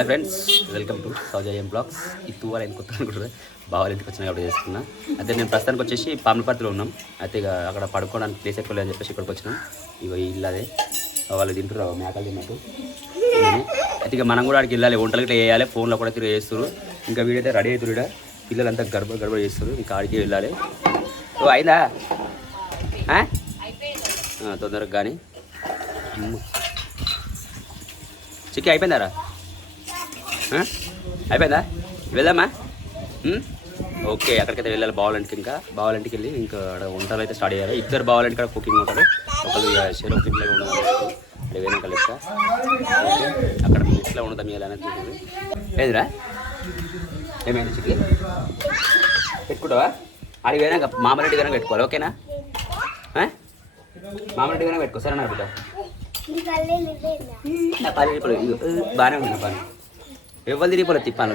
Hi friends, welcome to సౌజయం blogs. ఈ తూవాలు ఆయన కొత్త అనుకుంటుంది బావాల ఇంటికి వచ్చినా కాబట్టి చేసుకున్నా. అయితే నేను ప్రస్తుతానికి వచ్చేసి పాములపర్తిలో ఉన్నాం. అయితే ఇక అక్కడ పడుకోవడానికి ప్లేస్ ఎక్కువ లేదని చెప్పేసి ఇక్కడికి వచ్చినాం. ఇక ఇల్లు అదే వాళ్ళు తింటారు మేకలు తిన్నట్టు. అయితే ఇక మనం కూడా అక్కడికి వెళ్ళాలి, వంటలు ఇట్లా వేయాలి. ఫోన్లో కూడా తిరిగి చేస్తారు. ఇంకా వీడైతే రెడీ అవుతారు. ఇక్కడ పిల్లలంతా గడబడి చేస్తారు. ఇంకా ఆడికి వెళ్ళాలి. ఓ అయిందా తొందరగా కానీ చిక్కి అయిపోయిందారా? అయిపోయిందా? వెళ్దామా? ఓకే, అక్కడికైతే వెళ్ళాలి. బావాలంటికి ఇంకా బావాలంటికి వెళ్ళి ఇంకా వంటలు అయితే స్టార్ట్ చేయాలి. ఇద్దరు బావాలంటి కూడా కుకింగ్ ఉంటుంది. ఒకళ్ళు షెరో ఇంట్లో ఉండదు అక్కడ వేరే లెక్క. అక్కడ ఇంట్లో ఉండదాం ఇవ్వాలని చూసింది. లేదురా? ఏమైంది చిక్కి? పెట్టుకుంటావా? అది వేరే మామరెడ్డి కనుక పెట్టుకోవాలి. ఓకేనా? మామరెడ్డి కనుక పెట్టుకో. సరేనా బిడ్డ? నా పని బాగానే ఉంది. నా పని ఎవరు తిరిగిపోలేదు తిప్పాను.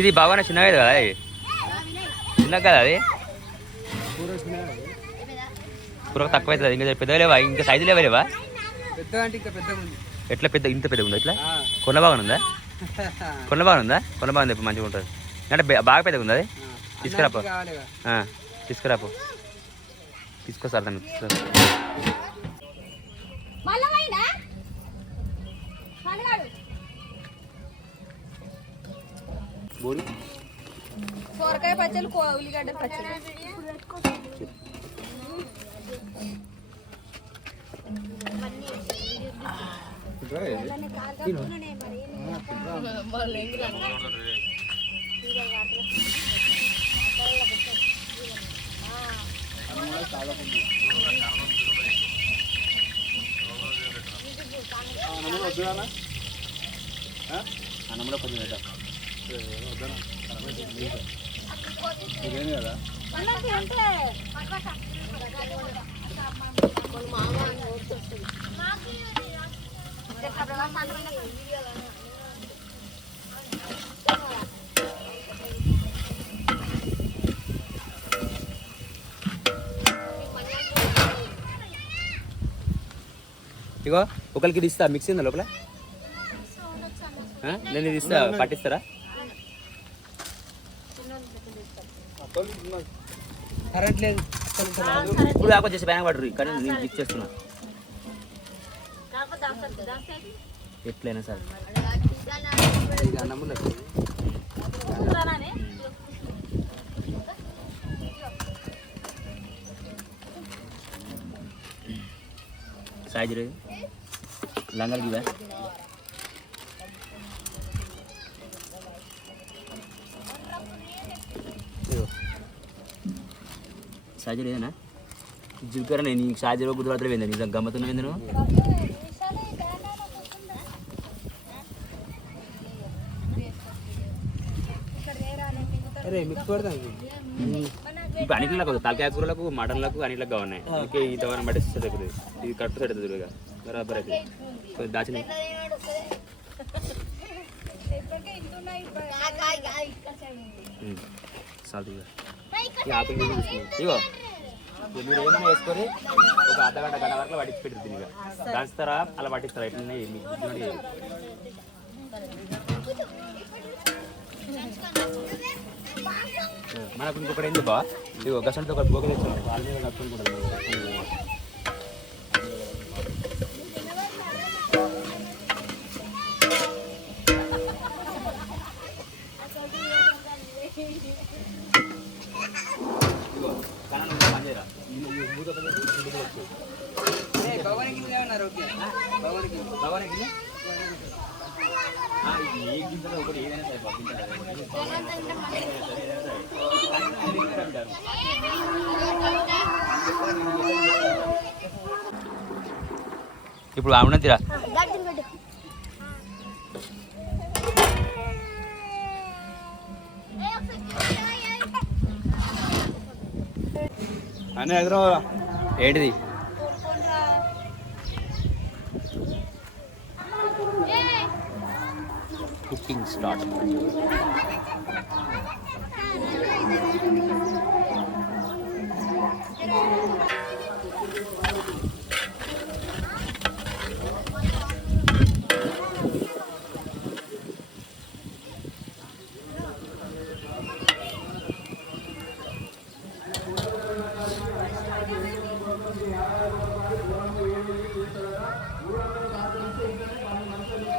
ఇది బాగానే చిన్నగా కదా, చిన్నగా కదా అది కూర తక్కువ అవుతుంది. ఇంకా పెద్దగా లేవా? ఇంకా సైజు లేవా? ఎట్లా పెద్ద ఇంత పెద్దగా ఉందా? ఇట్లా కొన్న బాగా ఉందా? కొన్న బాగా ఉందా? కొన్న బాగుంది. ఇప్పుడు మంచిగా ఉంటుంది అంటే బాగా పెద్దగా ఉంది. అది తీసుకురాపో, తీసుకురాపో, తీసుకో సార్. దాన్ని బోడి సొరకాయ పచ్చళ్ళు, ఉల్లిగడ్డ పచ్చళ్ళు. అన్నంలో కొంచెం వేద్దాం కదా. ఇగో ఒకరికి ఇది ఇస్తా, మిక్సీ ఉందా లోపల? నేను ఇది ఇస్తా, పట్టిస్తారా? కరెంట్ లేదు ఇప్పుడు దాకా వచ్చేసి బ్యాంక్ పడరు. కానీ నేను ఇచ్చేస్తున్నా ఎట్లయినా సార్. సాయిజ్ రే లంగల్ గివా సాయిజ్ లేదనా? జిల్కరా నేను నీకు సాయిజ్ రోజు గుర్తుపడతారు ఏందని నిజంగా గమ్మతున్నా ఏందను. ఇప్పుడు అన్నింటిలో తలకాయ కూరలకు, మటన్లకు అన్నింటికి ఉన్నాయి. అందుకే ఈ తవరం పట్టిస్తే తగ్గుతుంది. ఇది కరెక్ట్ సైడ్ అవుతుంది బరాబర్ అయితే కొద్దిగా దాచిన సాల్ట్ ఇగో మీరు ఏమైనా వేసుకొని ఒక అర్ధగంట గంట వరకు పట్టించి పెట్టి తిని దంచుతారా అలా పట్టిస్తారా? ఎట్లున్నాయి మనకు ఇంకొకటి ఏంటి బా, ఇగో గసంతో ఒక బోగ తెచ్చుకుంటాం. వాళ్ళ మీద కట్టుకుంటాం. ఒకటి ఏదైనా సరే ఇప్పుడు ఆమె తీరా అని హైదరాబాద్ ఏంటిది స్టార్ట్.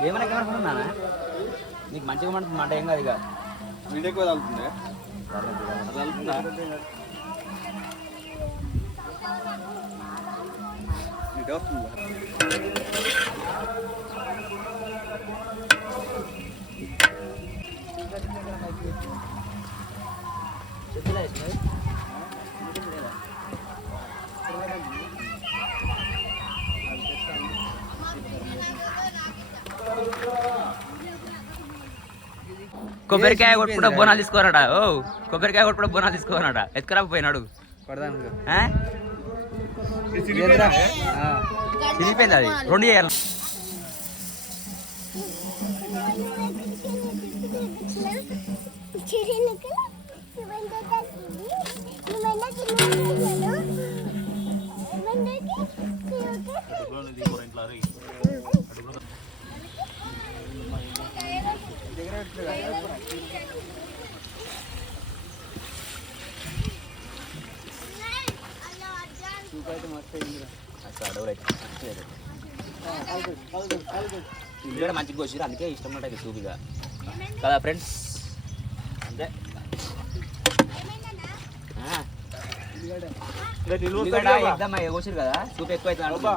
ఏమైనా కనుకున్నా నీకు మంచిగా మాట ఏం కాదు. ఇక వీడియో ఎక్కువ తగులుతుంది ఇదే వస్తుంది. కొబ్బరికాయ కొట్టుకుంటా బోనాలు తీసుకోరాడా? ఓ కొబ్బరికాయ కొట్టుకుంటా బోనాలు తీసుకోరాడా? ఎత్తుకురాకపోయినాడు. చిరిగిపోయింది అది. 2 చేయాలి. ఇందులో మంచిగా కోసిరు, అందుకే ఇష్టం ఉంటుంది సూపిగా కదా ఫ్రెండ్స్. అంతే ఎగ్దమ్ కోసిరు కదా, సూప్ ఎక్కువ అవుతుంది.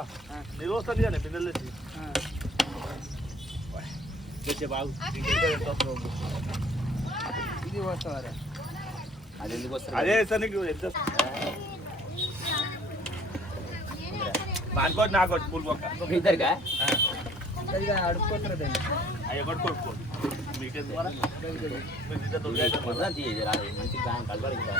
అది ఎందుకు వస్తుంది? ఇద్దరుగా అడుక్కోతారు మంచి కలవాలి. ఇంకా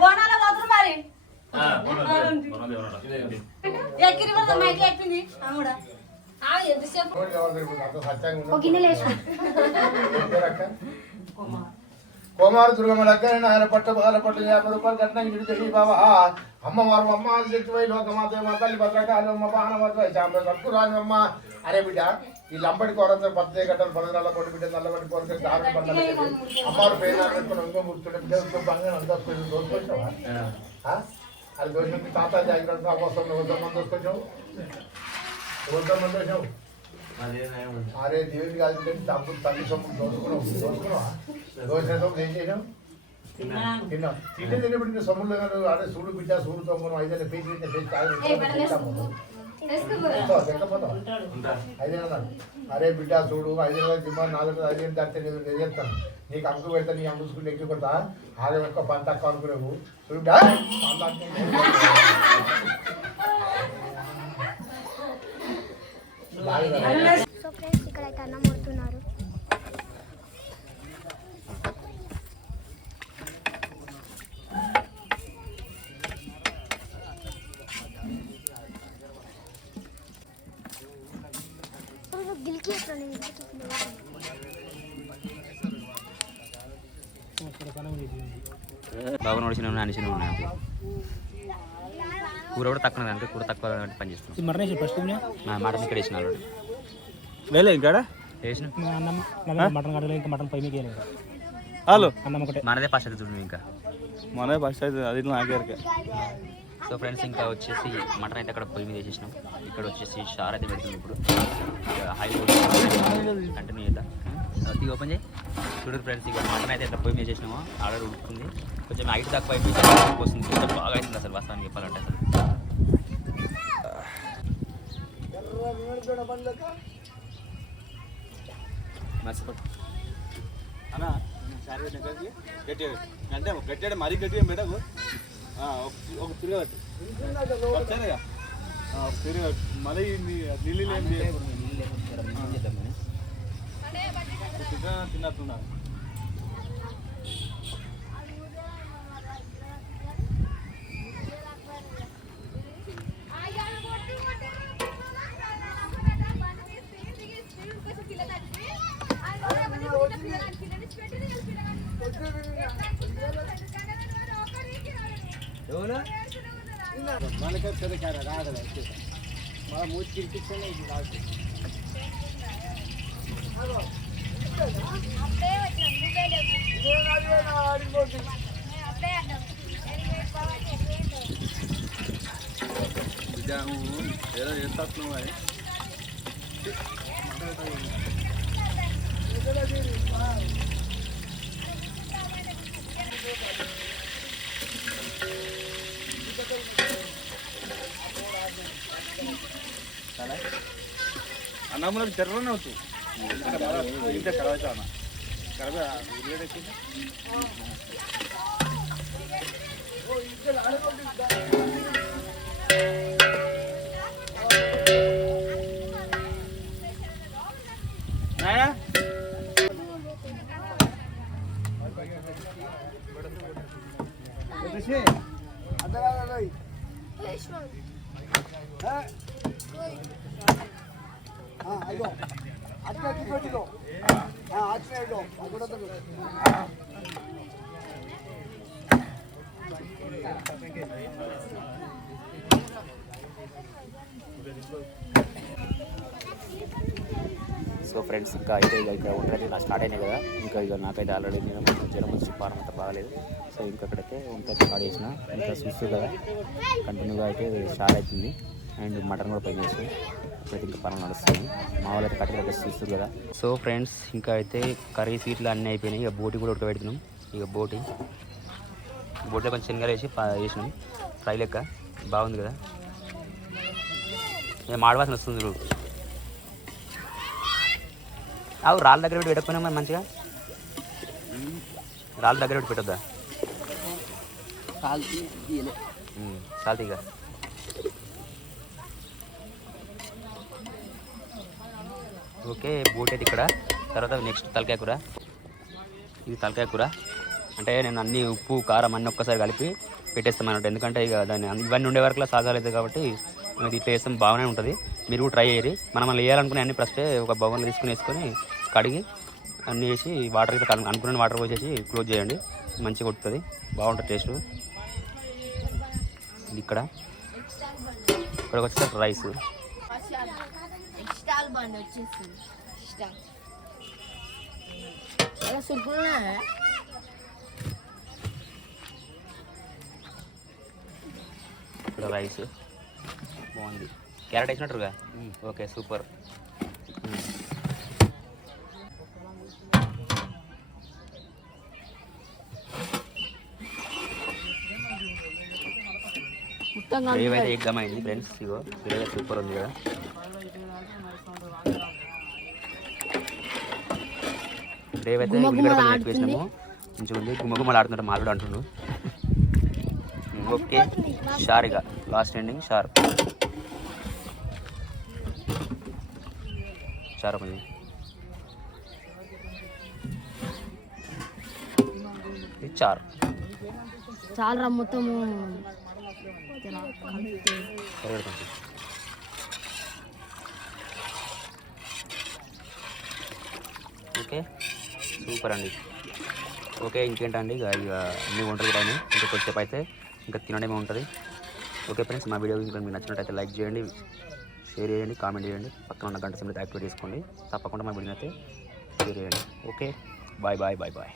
బోనాల పోతురు మరి ఎక్కిరి మైకి ఎక్కింది కూడా ఎంతసేపు కోమారు దుర్గమ్మ దగ్గర ఆయన పట్టు 50 రూపాయలు కట్నం ఇటు తెలియ బాబా అమ్మవారు అమ్మ శక్తివై లోకమాత మా తల్లి భద్రకాళి అమ్మ బాణవద్వై చాంబ సత్తురాజమ్మ. అరే బిడ్డ ఈ లంబడి కోరంతో 10 గంటలు 10 నెలల పొడి బిడ్డ నల్లబడి కోరితే దారుణ పండుగ అమ్మారు పేరు పెట్టుకుని ఇంకో గుర్తుండే బిడ్డ బంగారు అంతా దోసుకొచ్చావా? అది దోషం తాత జాగ్రత్త కోసం 100 మంది దోసుకొచ్చావు. 100 మంది వచ్చావు. అరే దేవుడి కాదు డబ్బు తల్లి సొమ్ము దోసుకున్నావా? దోసిన సొమ్ము ఏం చేసావు? తిన్నాం. తిన్నప్పుడు సొమ్ములు అదే సూడు బిడ్డ సూడు తొమ్ము 5 పేజీ అరే బిడ్డ చూడు 5 దిమ్మ 4 5 దాటితే నేను చెప్తాను. నీకు అంకు పెడతా, నీ అంకు స్కూల్ ఎక్కి కొడతా. ఆగే ఎక్కువ పని తక్కువ అనుకునేవు చూడా. సో ఫ్రెండ్స్ ఇక్కడైతే అన్నం వండుతున్నారు. బాగా నడిచిన అనిచిన ఉన్నాయి. కూర కూడా తక్కువ అంటే కూర తక్కువ పని చేస్తున్నాం. మటన్ ఇక్కడ వేసిన ఆల్రెడీ వేలే ఇంకా వేసిన మటన్ కట్టలేదు. ఇంకా మటన్ పై మీకు హలో అన్నం ఒకటే మనదే ఫస్ట్ అయితే చూడండి. ఇంకా మనదే ఫస్ట్ అయితే అది నాకే. సో ఫ్రెండ్స్ ఇంకా వచ్చేసి మటన్ అయితే అక్కడ పొయ్యి మీద వేసేసినాం. ఇక్కడ వచ్చేసి షార్ అయితే పెడుతుంది. ఇప్పుడు హై కంటిన్యూ చేద్దాం. ఓపెన్ చేయి చూడరు ఫ్రెండ్స్. ఇక మటన్ అయితే ఇట్లా పొయ్యి మీద వేసేసినాము. ఆర్డర్ ఉడుకుతుంది. కొంచెం హైట్ తక్కువ అయిపోయి వస్తుంది. కొంచెం బాగా అవుతుంది అసలు వాస్తవానికి చెప్పాలంటే. అసలు మర్చిపోయి అన్నా సారీ గట్టిగా అంటే గట్టిగా మరీ గట్టిగా మేడకు ఒక తిరగబట్టి మళ్ళీ నీళ్ళు ఏం తిన్నట్టున్నారు. ఏదో చేస్తున్నావు కానీ అన్నములకు తెర్రనే వచ్చు ఇంత కరవచ్చా అన్న కరవ సో ఫ్రెండ్స్ ఇంకా అయితే ఇక ఇక్కడ ఉంటుంది ఇలా స్టార్ట్ అయినాయి కదా, ఇంకా ఇక నాకైతే ఆల్రెడీ నేను జ్వరం వచ్చి పారం అంతా బాగాలేదు. సో ఇంకా ఇక్కడైతే వంట స్టార్ట్ చేసిన, ఇంకా చూస్తూ కదా కంటిన్యూగా అయితే స్టార్ట్ అవుతుంది. అండ్ మటన్ కూడా పై చేసి ఇప్పుడైతే ఇంకా పనులు నడుస్తుంది. మా వాళ్ళు అయితే కట్టెలు వచ్చి చూస్తారు కదా. సో ఫ్రెండ్స్ ఇంకా అయితే కర్రీ స్వీట్లు అన్నీ అయిపోయినాయి. ఇక బోటి కూడా ఉడకబెడుతున్నాం. ఇక బోటిలో కొంచెం శనగలు వేసి వేసినాం ఫ్రై లెక్క, బాగుంది కదా. ఇక మాడవాసన వస్తుంది చూడు. అవు రాళ్ళ దగ్గర పెట్టి పెట్టకపోయినా మరి మంచిగా, రాళ్ళ దగ్గర పెట్టి పెట్టొద్దా సాల్తీగా. ఓకే బోట్ అయితే ఇక్కడ. తర్వాత నెక్స్ట్ తలకాయ కూర. ఇది తలకాయ కూర అంటే నేను అన్ని ఉప్పు కారం అన్నీ ఒక్కసారి కలిపి పెట్టేస్తాను అన్నట్టు, ఎందుకంటే ఇక దాన్ని ఇవన్నీ ఉండే వరకు సాగాలేదు కాబట్టి ఇది ఇట్లా వేస్తాం బాగానే ఉంటుంది. మీరు కూడా ట్రై చేయరు. మనం వేయాలనుకునే అన్ని ఫస్టే ఒక బౌల్లో వేసుకొని కడిగి అన్నీ వేసి వాటర్ అయితే అనుకున్న వాటర్ పోసేసి క్లోజ్ చేయండి, మంచిగా కొడుతుంది, బాగుంటుంది టేస్ట్. ఇక్కడ వచ్చేసరికి రైస్ ఇక్కడ రైస్ బాగుంది. క్యారెట్ వేసినట్టుగా ఓకే సూపర్. ఏవైతే ఎగ్జామ్ అయింది ఫ్రెండ్స్, ఇగో ఇదే సూపర్ ఉంది కదా. ఏవైతే వేసినాము మంచిగా ఉంది. గుమ్మగుమ్మలు ఆడుతుంటే మాట్లాడు అంటున్నాడు. ఓకే షార్ ఇక లాస్ట్ ఎండింగ్ షార్ కొంచెం చారు చాలా మొత్తము ఓకే సూపర్ అండి. ఓకే ఇంకేంటండి ఇక అన్ని వంటలు కూడా ఇంకా కొద్దిసేపు అయితే ఇంకా తినడమే ఉంటుంది. ఓకే ఫ్రెండ్స్, మా వీడియో ఇంకా మీకు నచ్చినట్టయితే లైక్ చేయండి, షేర్ చేయండి, కామెంట్ చేయండి, పక్కన ఉన్న గంట సింబల్ యాక్టివేట్ చేసుకోండి. తప్పకుండా మా వీడియోని అయితే షేర్ చేయండి. Okay bye bye bye bye.